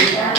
Thank yeah. you.